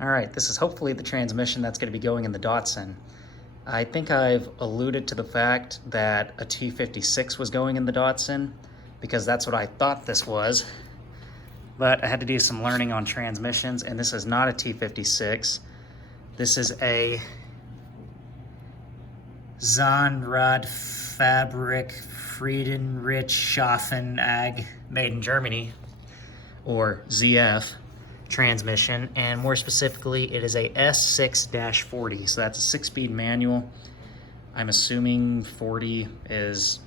All right, this is hopefully the transmission that's going to be going in the Datsun. I think I've alluded to the fact that a T56 was going in the Datsun because that's what I thought this was. But I had to do some learning on transmissions, and this is not a T56. This is a Zahnrad Fabrik Friedenrich Ag made in Germany, or ZF transmission, and more specifically it is a S6-40, so that's a 6-speed manual. I'm assuming 40 is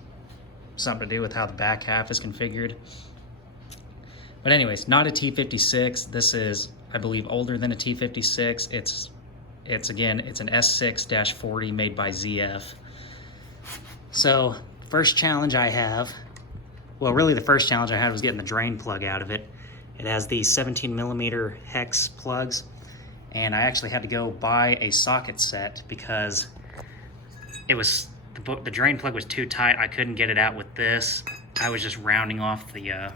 something to do with how the back half is configured. But anyways, not a T56. This is, I believe, older than a T56. It's an S6-40 made by ZF. So first challenge I have, well, really the first challenge I had was getting the drain plug out of it. It has these 17mm hex plugs, and I actually had to go buy a socket set because it was the drain plug was too tight. I couldn't get it out with this. I was just rounding off the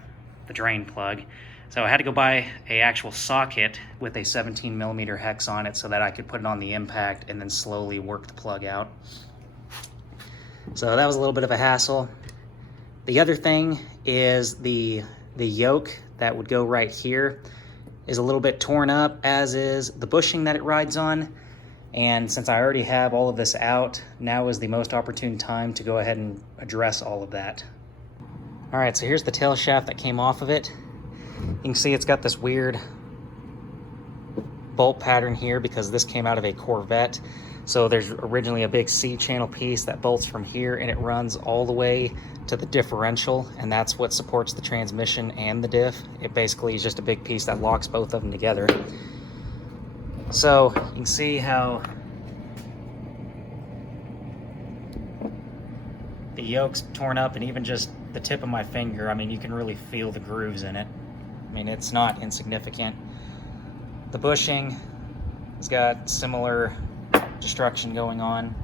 drain plug. So I had to go buy a actual socket with a 17mm hex on it so that I could put it on the impact and then slowly work the plug out. So that was a little bit of a hassle. The other thing is the yoke that would go right here is a little bit torn up, as is the bushing that it rides on. And since I already have all of this out, now is the most opportune time to go ahead and address all of that. All right, so here's the tail shaft that came off of it. You can see it's got this weird bolt pattern here because this came out of a Corvette. So there's originally a big C-channel piece that bolts from here, and it runs all the way to the differential, and that's what supports the transmission and the diff. It basically is just a big piece that locks both of them together. So you can see how the yoke's torn up, and even just the tip of my finger, I mean, you can really feel the grooves in it. I mean, it's not insignificant. The bushing has got similar destruction going on.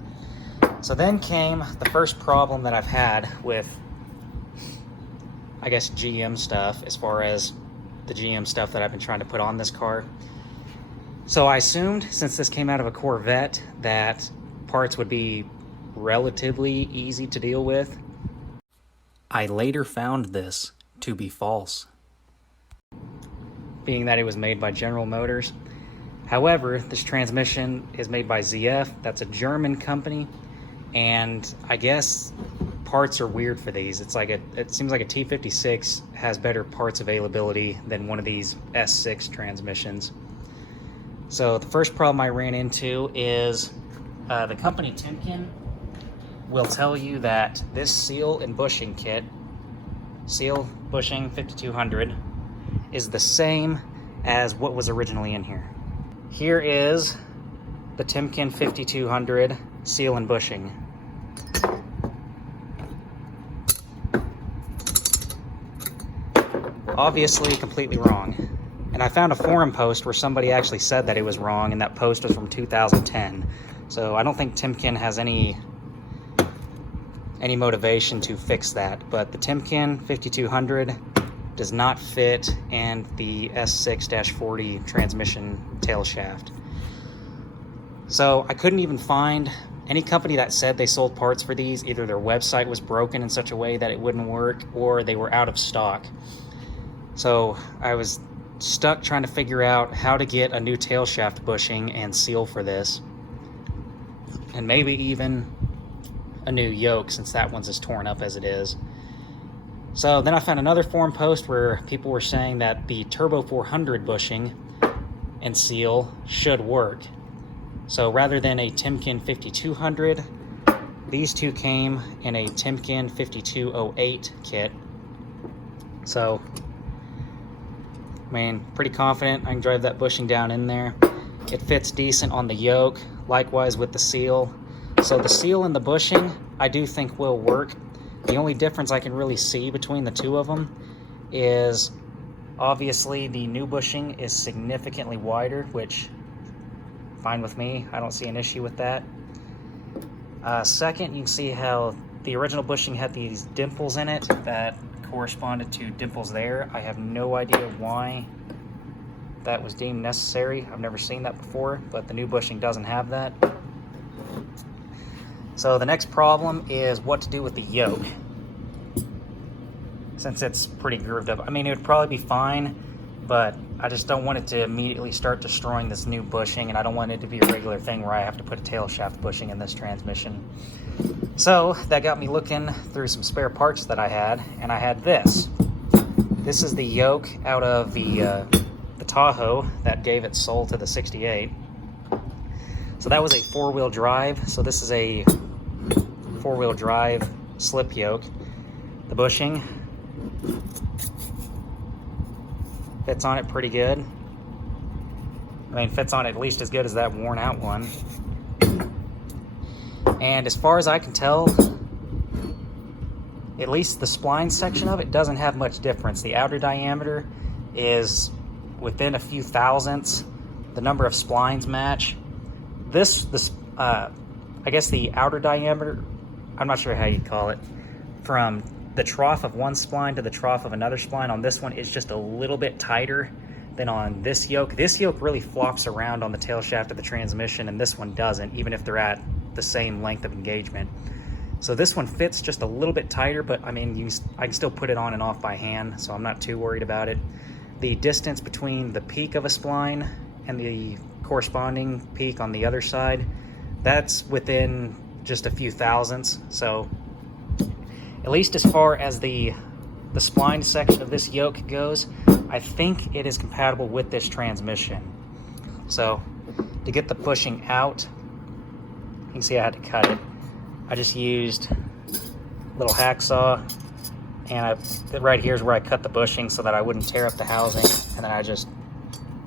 So then came the first problem that I've had with, I guess, GM stuff, as far as the GM stuff that I've been trying to put on this car. So I assumed, since this came out of a Corvette, that parts would be relatively easy to deal with. I later found this to be false, being that it was made by General Motors. However, this transmission is made by ZF. That's a German company, and I guess parts are weird for these. It seems like a T56 has better parts availability than one of these S6 transmissions. So the first problem I ran into is the company Timken will tell you that this seal and bushing kit, seal bushing 5200, is the same as what was originally in here. Here is the Timken 5200 seal and bushing. Obviously completely wrong. And I found a forum post where somebody actually said that it was wrong, and that post was from 2010. So I don't think Timken has any motivation to fix that. But the Timken 5200 does not fit and the S6-40 transmission tail shaft. So I couldn't even find any company that said they sold parts for these. Either their website was broken in such a way that it wouldn't work, or they were out of stock. So I was stuck trying to figure out how to get a new tail shaft bushing and seal for this, and maybe even a new yoke, since that one's as torn up as it is. So then I found another forum post where people were saying that the Turbo 400 bushing and seal should work. So rather than a Timken 5200, these two came in a Timken 5208 kit. So, I mean, pretty confident I can drive that bushing down in there. It fits decent on the yoke, likewise with the seal. So the seal and the bushing, I do think will work. The only difference I can really see between the two of them is obviously the new bushing is significantly wider, which fine with me. I don't see an issue with that. Second, you can see how the original bushing had these dimples in it that corresponded to dimples there. I have no idea why that was deemed necessary. I've never seen that before, but the new bushing doesn't have that. So the next problem is what to do with the yoke, since it's pretty grooved up. I mean, it would probably be fine, but I just don't want it to immediately start destroying this new bushing, and I don't want it to be a regular thing where I have to put a tail shaft bushing in this transmission. So that got me looking through some spare parts that I had, and I had this. This is the yoke out of the Tahoe that gave its soul to the 68. So that was a four-wheel drive. So this is a four-wheel drive slip yoke. The bushing fits on it pretty good. I mean, fits on it at least as good as that worn out one. And as far as I can tell, at least the spline section of it doesn't have much difference. The outer diameter is within a few thousandths. The number of splines match. I guess the outer diameter, I'm not sure how you call it, from the trough of one spline to the trough of another spline on this one is just a little bit tighter than on this yoke. This yoke really flops around on the tail shaft of the transmission, and this one doesn't, even if they're at the same length of engagement. So this one fits just a little bit tighter, but I mean, I can still put it on and off by hand, so I'm not too worried about it. The distance between the peak of a spline and the corresponding peak on the other side, that's within just a few thousandths. So at least as far as the spline section of this yoke goes, I think it is compatible with this transmission. So to get the bushing out, you can see I had to cut it. I just used a little hacksaw, and right here is where I cut the bushing so that I wouldn't tear up the housing, and then I just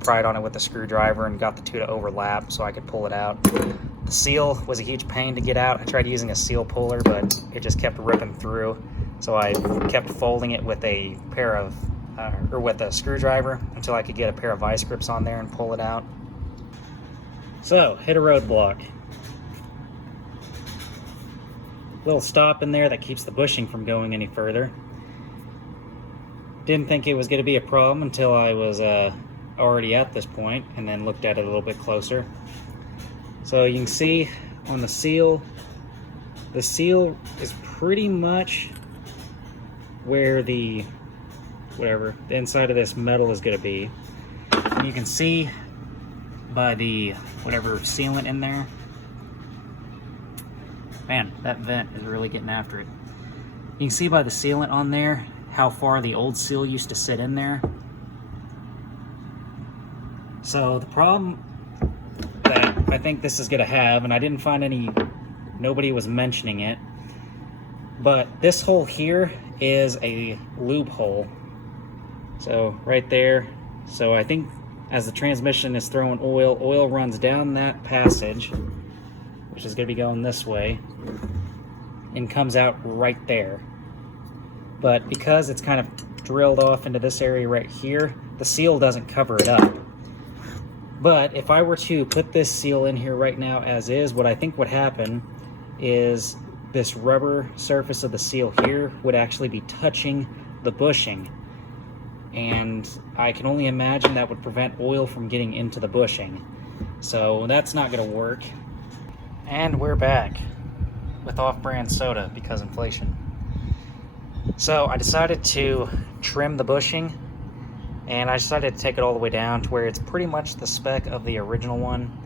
pried on it with a screwdriver and got the two to overlap so I could pull it out. The seal was a huge pain to get out. I tried using a seal puller, but it just kept ripping through, so I kept folding it with a pair of with a screwdriver until I could get a pair of vice grips on there and pull it out. So hit a roadblock. Little stop in there that keeps the bushing from going any further. Didn't think it was going to be a problem until I was already at this point, and then looked at it a little bit closer. So you can see on the seal is pretty much where the inside of this metal is going to be. And you can see by the whatever sealant in there. Man, that vent is really getting after it. You can see by the sealant on there how far the old seal used to sit in there. So the problem that I think this is going to have, and I didn't find nobody was mentioning it, but this hole here is a lube hole. So right there. So I think as the transmission is throwing oil runs down that passage, which is going to be going this way, and comes out right there. But because it's kind of drilled off into this area right here, the seal doesn't cover it up. But if I were to put this seal in here right now as is, what I think would happen is this rubber surface of the seal here would actually be touching the bushing. And I can only imagine that would prevent oil from getting into the bushing. So that's not going to work. And we're back with off-brand soda because inflation. So I decided to trim the bushing, and I decided to take it all the way down to where it's pretty much the spec of the original one.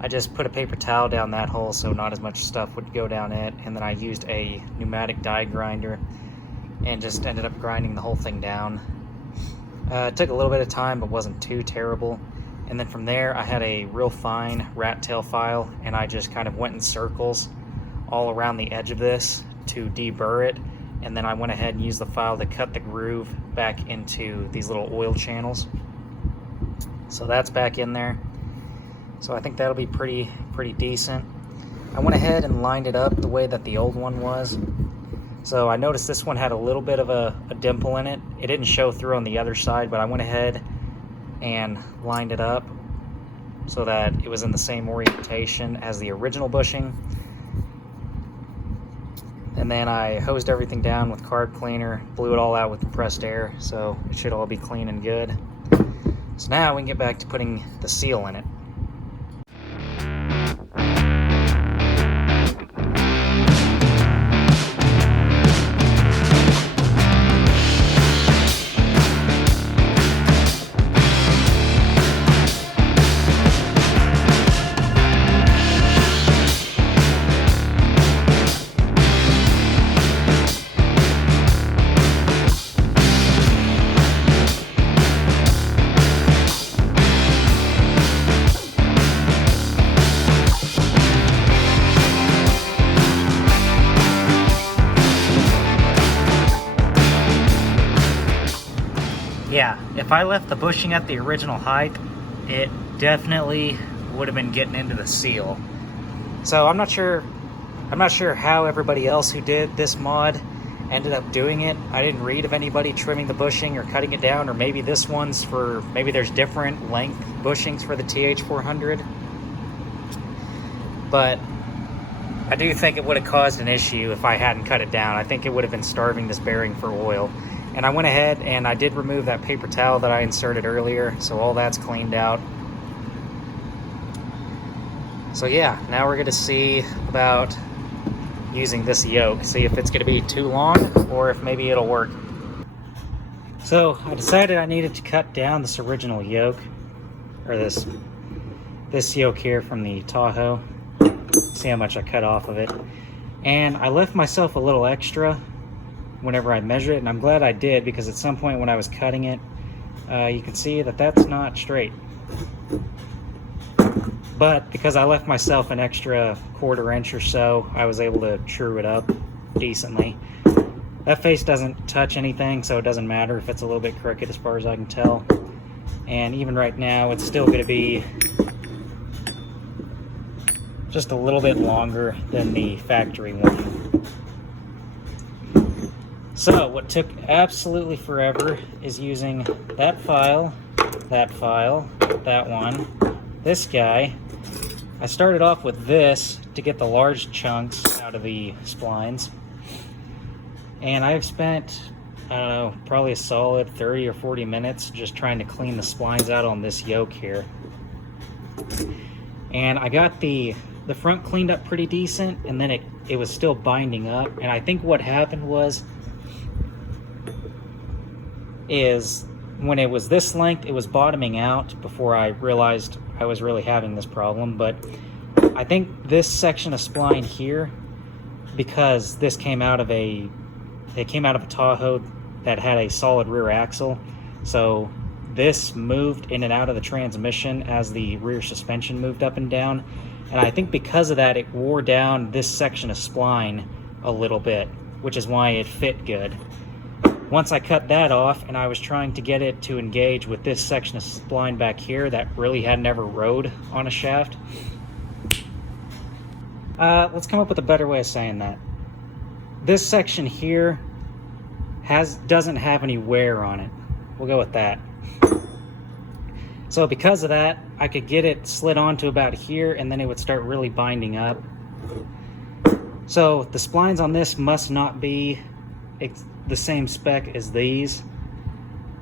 I just put a paper towel down that hole so not as much stuff would go down it, and then I used a pneumatic die grinder and just ended up grinding the whole thing down. It took a little bit of time, but wasn't too terrible. And then from there, I had a real fine rat tail file, and I just kind of went in circles all around the edge of this to deburr it. And then I went ahead and used the file to cut the groove back into these little oil channels. So that's back in there. So I think that'll be pretty decent. I went ahead and lined it up the way that the old one was. So I noticed this one had a little bit of a dimple in it. It didn't show through on the other side, but I went ahead and lined it up so that it was in the same orientation as the original bushing. And then I hosed everything down with carb cleaner, blew it all out with compressed air, so it should all be clean and good. So now we can get back to putting the seal in it. Yeah, if I left the bushing at the original height, it definitely would have been getting into the seal. So I'm not sure how everybody else who did this mod ended up doing it. I didn't read of anybody trimming the bushing or cutting it down, or maybe this one's for, maybe there's different length bushings for the TH400. But I do think it would have caused an issue if I hadn't cut it down. I think it would have been starving this bearing for oil. And I went ahead and I did remove that paper towel that I inserted earlier, so all that's cleaned out. So yeah, now we're gonna see about using this yoke, see if it's gonna be too long or if maybe it'll work. So I decided I needed to cut down this original yoke, or this yoke here from the Tahoe. See how much I cut off of it. And I left myself a little extra whenever I measure it, and I'm glad I did, because at some point when I was cutting it, you can see that that's not straight. But because I left myself an extra 1/4 inch or so, I was able to true it up decently. That face doesn't touch anything, so it doesn't matter if it's a little bit crooked as far as I can tell. And even right now, it's still going to be just a little bit longer than the factory one. So what took absolutely forever is using that file, that one, this guy. I started off with this to get the large chunks out of the splines. And I've spent, I don't know, probably a solid 30 or 40 minutes just trying to clean the splines out on this yoke here. And I got the front cleaned up pretty decent, and then it was still binding up. And I think what happened is when it was this length, it was bottoming out before I realized I was really having this problem. But I think this section of spline here, because this came out of a Tahoe that had a solid rear axle, so this moved in and out of the transmission as the rear suspension moved up and down. And I think because of that, it wore down this section of spline a little bit, which is why it fit good. Once I cut that off and I was trying to get it to engage with this section of spline back here that really had never rode on a shaft. Let's come up with a better way of saying that. This section here doesn't have any wear on it. We'll go with that. So because of that, I could get it slid onto about here, and then it would start really binding up. So the splines on this must not be the same spec as these,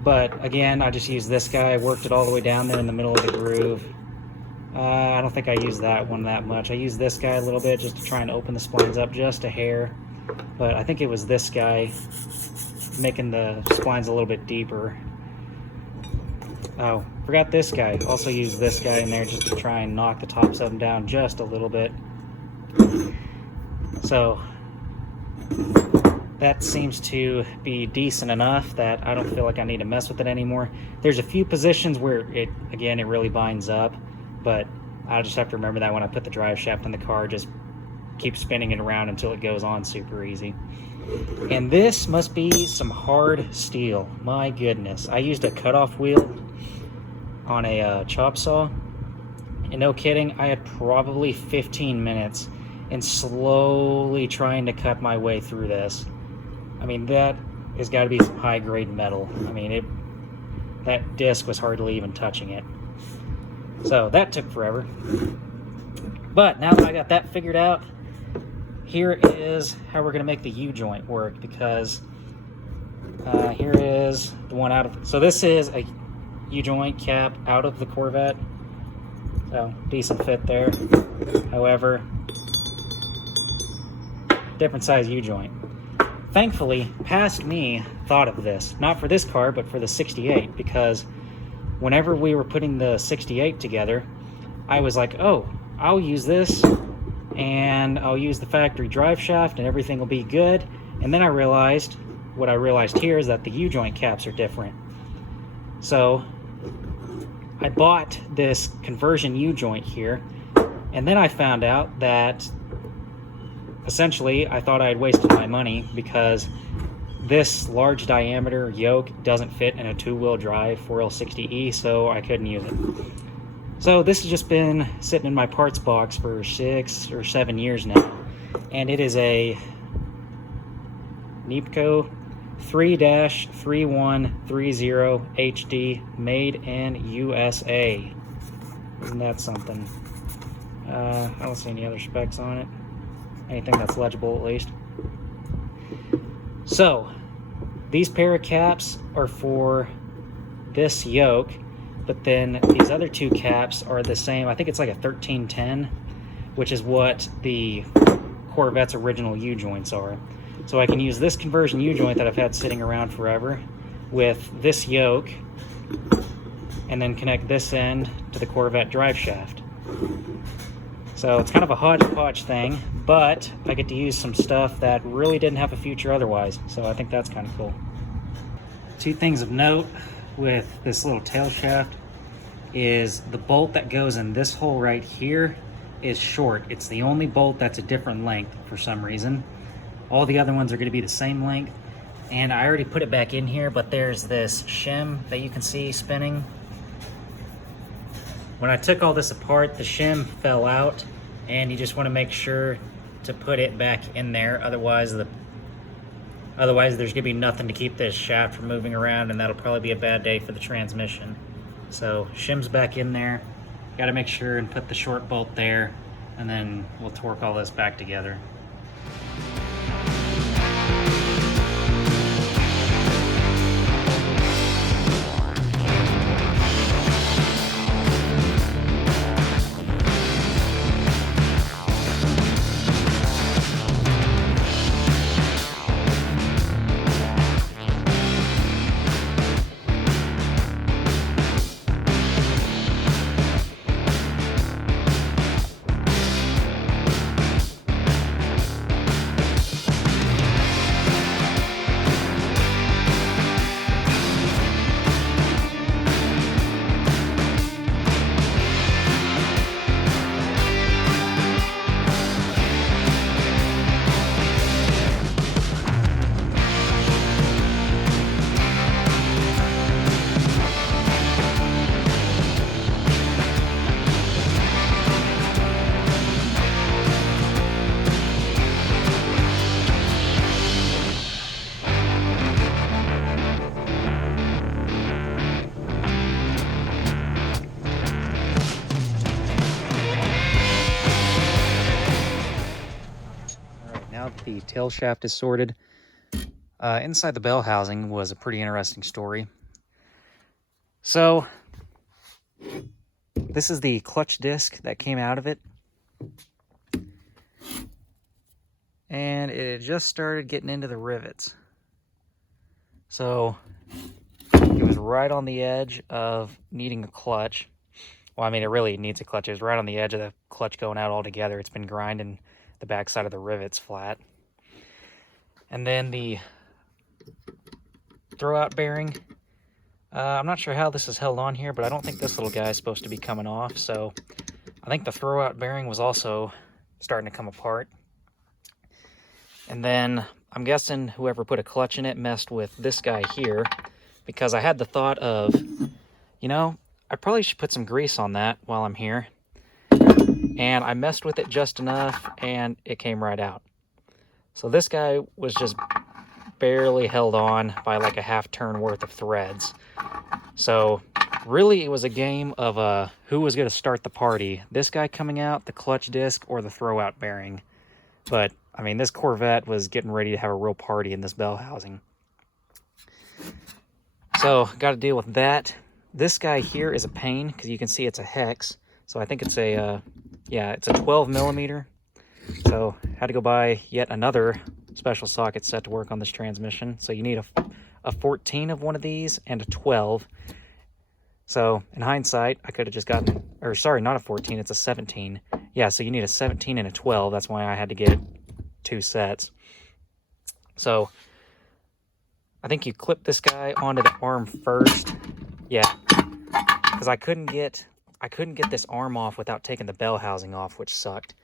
but again, I just used this guy. I worked it all the way down there in the middle of the groove. I don't think I used that one that much. I used this guy a little bit just to try and open the splines up just a hair, but I think it was this guy making the splines a little bit deeper. Oh, forgot this guy. Also used this guy in there just to try and knock the tops of them down just a little bit. So that seems to be decent enough that I don't feel like I need to mess with it anymore. There's a few positions where it really binds up, but I'll just have to remember that when I put the drive shaft in the car. Just keep spinning it around until it goes on super easy. And this must be some hard steel. My goodness. I used a cutoff wheel on a chop saw, and no kidding, I had probably 15 minutes in slowly trying to cut my way through this. I mean, that has got to be some high-grade metal. I mean, that disc was hardly even touching it. So that took forever. But now that I got that figured out, here is how we're going to make the U-joint work, because here is the one out of... So this is a U-joint cap out of the Corvette. So, decent fit there. However, different size U-joint. Thankfully, past me thought of this. Not for this car, but for the 68, because whenever we were putting the 68 together, I was like, oh, I'll use this, and I'll use the factory drive shaft, and everything will be good. And then I realized, what I realized here is that the U-joint caps are different. So I bought this conversion U-joint here, and then I found out that essentially I thought I had wasted my money because this large diameter yoke doesn't fit in a two-wheel drive 4L60E, so I couldn't use it. So this has just been sitting in my parts box for 6 or 7 years now, and it is a Nipco 3-3130 HD, made in USA. Isn't that something? I don't see any other specs on it. Anything that's legible, at least. So, these pair of caps are for this yoke, but then these other two caps are the same. I think it's like a 1310, which is what the Corvette's original U-joints are. So I can use this conversion U-joint that I've had sitting around forever with this yoke, and then connect this end to the Corvette drive shaft. So it's kind of a hodgepodge thing, but I get to use some stuff that really didn't have a future otherwise, so I think that's kind of cool. Two things of note with this little tail shaft is the bolt that goes in this hole right here is short. It's the only bolt that's a different length for some reason. All the other ones are going to be the same length, and I already put it back in here, but there's this shim that you can see spinning. When I took all this apart, the shim fell out, and you just want to make sure to put it back in there. Otherwise there's going to be nothing to keep this shaft from moving around, and that'll probably be a bad day for the transmission. So shim's back in there. Got to make sure and put the short bolt there, and then we'll torque all this back together. The tail shaft is sorted. Inside the bell housing was a pretty interesting story. So this is the clutch disc that came out of it, and it just started getting into the rivets. So it was right on the edge of needing a clutch. Well, I mean, it really needs a clutch. It was right on the edge of the clutch going out altogether. It's been grinding the backside of the rivets flat. And then the throwout bearing, I'm not sure how this is held on here, but I don't think this little guy is supposed to be coming off, so I think the throwout bearing was also starting to come apart. And then I'm guessing whoever put a clutch in it messed with this guy here, because I had the thought of, you know, I probably should put some grease on that while I'm here. And I messed with it just enough, and it came right out. So this guy was just barely held on by like a half turn worth of threads. So really it was a game of who was going to start the party. This guy coming out, the clutch disc, or the throwout bearing. But, I mean, this Corvette was getting ready to have a real party in this bell housing. So, got to deal with that. This guy here is a pain because you can see it's a hex. So I think it's a, yeah, it's a 12 millimeter. So had to go buy yet another special socket set to work on this transmission. So you need a 14 of one of these and a 12. So in hindsight, I could have just gotten, or sorry, not a 14, it's a 17. Yeah, so you need a 17 and a 12. That's why I had to get 2 sets. So I think you clip this guy onto the arm first. Yeah, because I couldn't get this arm off without taking the bell housing off, which sucked.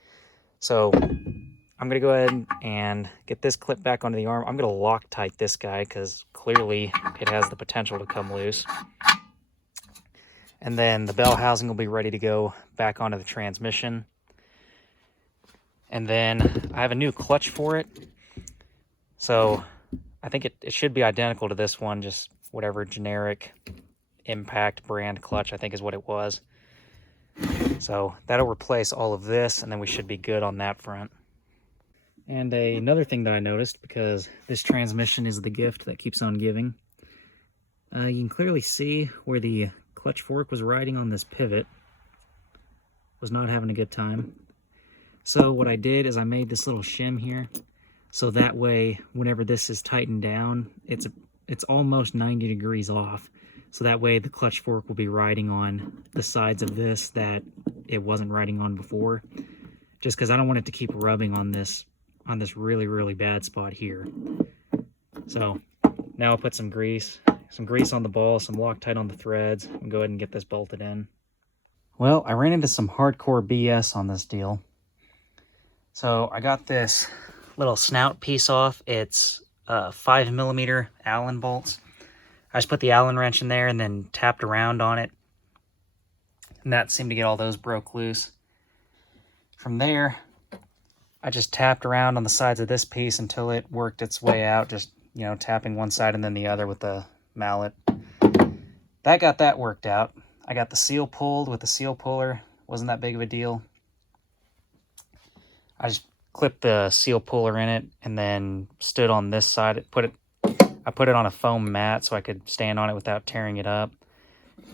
So I'm going to go ahead and get this clip back onto the arm. I'm going to Loctite this guy because clearly it has the potential to come loose. And then the bell housing will be ready to go back onto the transmission. And then I have a new clutch for it. So I think it should be identical to this one, just whatever generic Impact brand clutch I think is what it was. So that'll replace all of this, and then we should be good on that front. And another thing that I noticed, because this transmission is the gift that keeps on giving, you can clearly see where the clutch fork was riding on this pivot. Was not having a good time. So what I did is I made this little shim here, so that way whenever this is tightened down, it's almost 90 degrees off. So that way the clutch fork will be riding on the sides of this that it wasn't riding on before. Just because I don't want it to keep rubbing on this really, really bad spot here. So now I'll put some grease on the ball, some Loctite on the threads, and go ahead and get this bolted in. Well, I ran into some hardcore BS on this deal. So I got this little snout piece off. It's 5 millimeter Allen bolts. I just put the Allen wrench in there and then tapped around on it. And that seemed to get all those broke loose. From there, I just tapped around on the sides of this piece until it worked its way out, just, you know, tapping one side and then the other with the mallet. That got that worked out. I got the seal pulled with the seal puller. Wasn't that big of a deal. I just clipped the seal puller in it and then stood on this side. I put it on a foam mat so I could stand on it without tearing it up.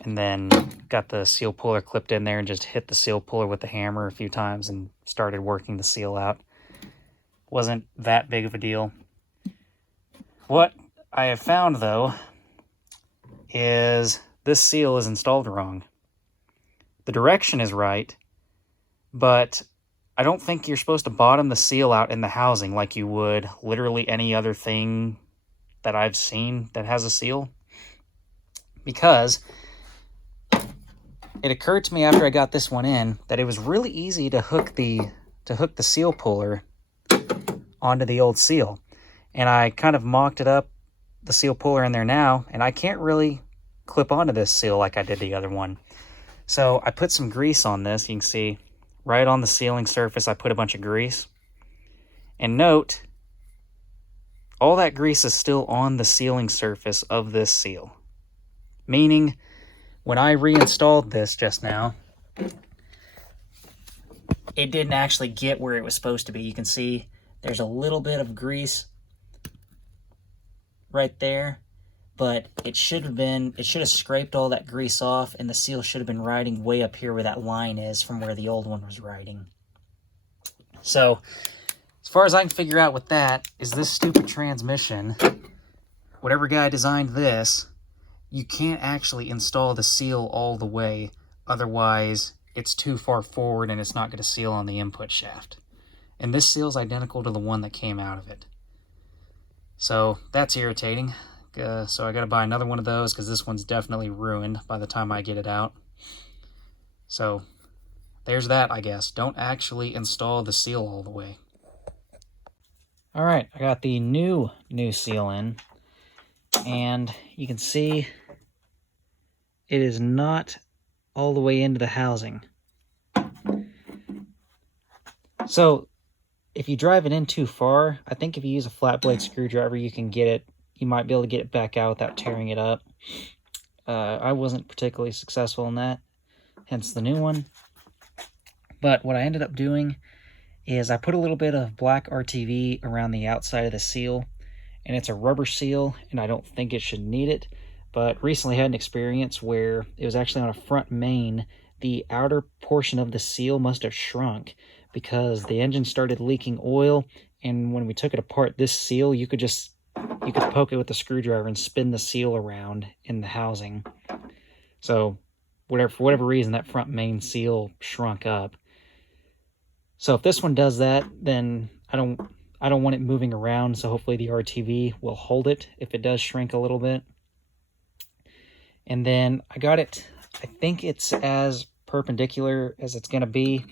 And then got the seal puller clipped in there and just hit the seal puller with the hammer a few times and started working the seal out. Wasn't that big of a deal. What I have found, though, is this seal is installed wrong. The direction is right, but I don't think you're supposed to bottom the seal out in the housing like you would literally any other thing that I've seen that has a seal. Because it occurred to me after I got this one in that it was really easy to hook the seal puller onto the old seal. And I kind of mocked it up, the seal puller in there now, and I can't really clip onto this seal like I did the other one. So I put some grease on this. You can see right on the sealing surface I put a bunch of grease. And note, all that grease is still on the sealing surface of this seal. Meaning, when I reinstalled this just now, it didn't actually get where it was supposed to be. You can see there's a little bit of grease right there, but it should have scraped all that grease off, and the seal should have been riding way up here where that line is from where the old one was riding. So, as far as I can figure out with that, is this stupid transmission, whatever guy designed this, you can't actually install the seal all the way, otherwise it's too far forward and it's not going to seal on the input shaft. And this seal is identical to the one that came out of it. So that's irritating. So I got to buy another one of those because this one's definitely ruined by the time I get it out. So there's that, I guess. Don't actually install the seal all the way. All right, I got the new seal in, and you can see it is not all the way into the housing. So if you drive it in too far, I think if you use a flat blade screwdriver, you might be able to get it back out without tearing it up. I wasn't particularly successful in that, hence the new one. But what I ended up doing is I put a little bit of black RTV around the outside of the seal, and it's a rubber seal, and I don't think it should need it, but recently had an experience where it was actually on a front main. The outer portion of the seal must have shrunk because the engine started leaking oil, and when we took it apart, this seal, you could poke it with a screwdriver and spin the seal around in the housing. So for whatever reason, that front main seal shrunk up. So if this one does that, then I don't want it moving around, so hopefully the RTV will hold it if it does shrink a little bit. And then I got it, I think it's as perpendicular as it's going to be.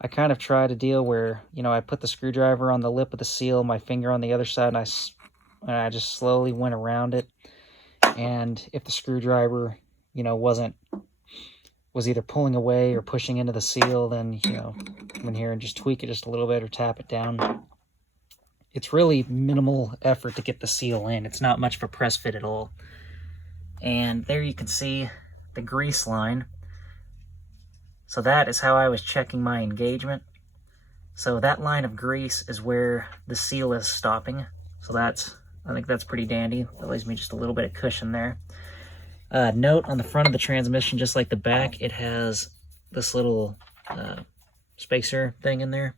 I kind of tried a deal where, you know, I put the screwdriver on the lip of the seal, my finger on the other side, and I just slowly went around it. And if the screwdriver, you know, was either pulling away or pushing into the seal, then, you know, come in here and just tweak it just a little bit or tap it down. It's really minimal effort to get the seal in. It's not much of a press fit at all. And there you can see the grease line. So that is how I was checking my engagement. So that line of grease is where the seal is stopping. So I think that's pretty dandy. That leaves me just a little bit of cushion there. Note on the front of the transmission, just like the back, it has this little spacer thing in there.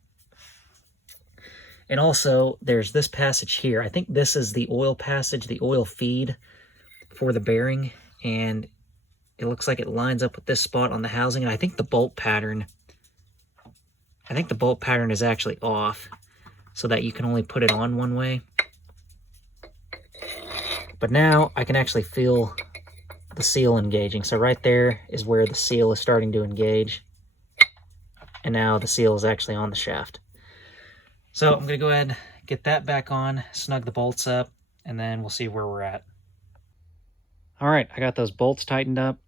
And also, there's this passage here. I think this is the oil passage, the oil feed for the bearing. And it looks like it lines up with this spot on the housing. And I think the bolt pattern is actually off so that you can only put it on one way. But now I can actually feel the seal engaging. So right there is where the seal is starting to engage. And now the seal is actually on the shaft. So I'm going to go ahead and get that back on, snug the bolts up, and then we'll see where we're at. All right, I got those bolts tightened up.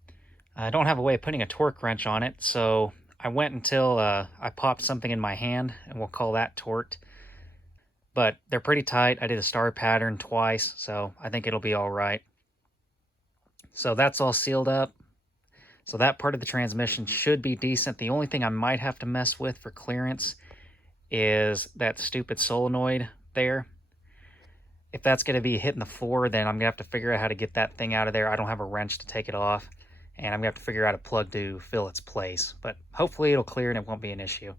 I don't have a way of putting a torque wrench on it, so I went until I popped something in my hand, and we'll call that torqued. But they're pretty tight. I did a star pattern twice, so I think it'll be all right. So that's all sealed up. So that part of the transmission should be decent. The only thing I might have to mess with for clearance is that stupid solenoid there. If that's going to be hitting the floor, then I'm going to have to figure out how to get that thing out of there. I don't have a wrench to take it off, and I'm going to have to figure out a plug to fill its place. But hopefully it'll clear and it won't be an issue.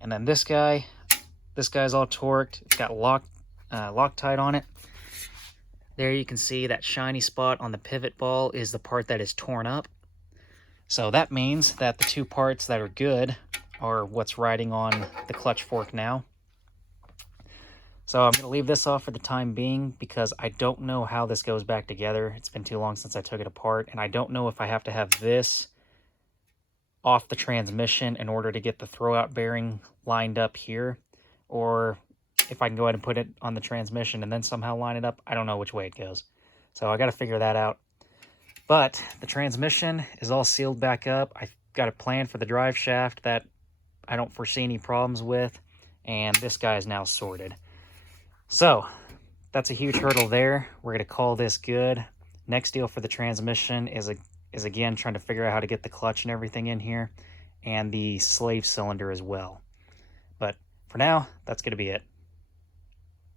And then this guy's all torqued. It's got Loctite on it. There you can see that shiny spot on the pivot ball is the part that is torn up. So that means that the two parts that are good are what's riding on the clutch fork now. So I'm going to leave this off for the time being because I don't know how this goes back together. It's been too long since I took it apart, and I don't know if I have to have this off the transmission in order to get the throwout bearing lined up here, or if I can go ahead and put it on the transmission and then somehow line it up. I don't know which way it goes. So I got to figure that out. But the transmission is all sealed back up. I've got a plan for the drive shaft that I don't foresee any problems with, and this guy is now sorted. So that's a huge hurdle there. We're going to call this good. Next deal for the transmission is again trying to figure out how to get the clutch and everything in here, and the slave cylinder as well. But for now, that's going to be it.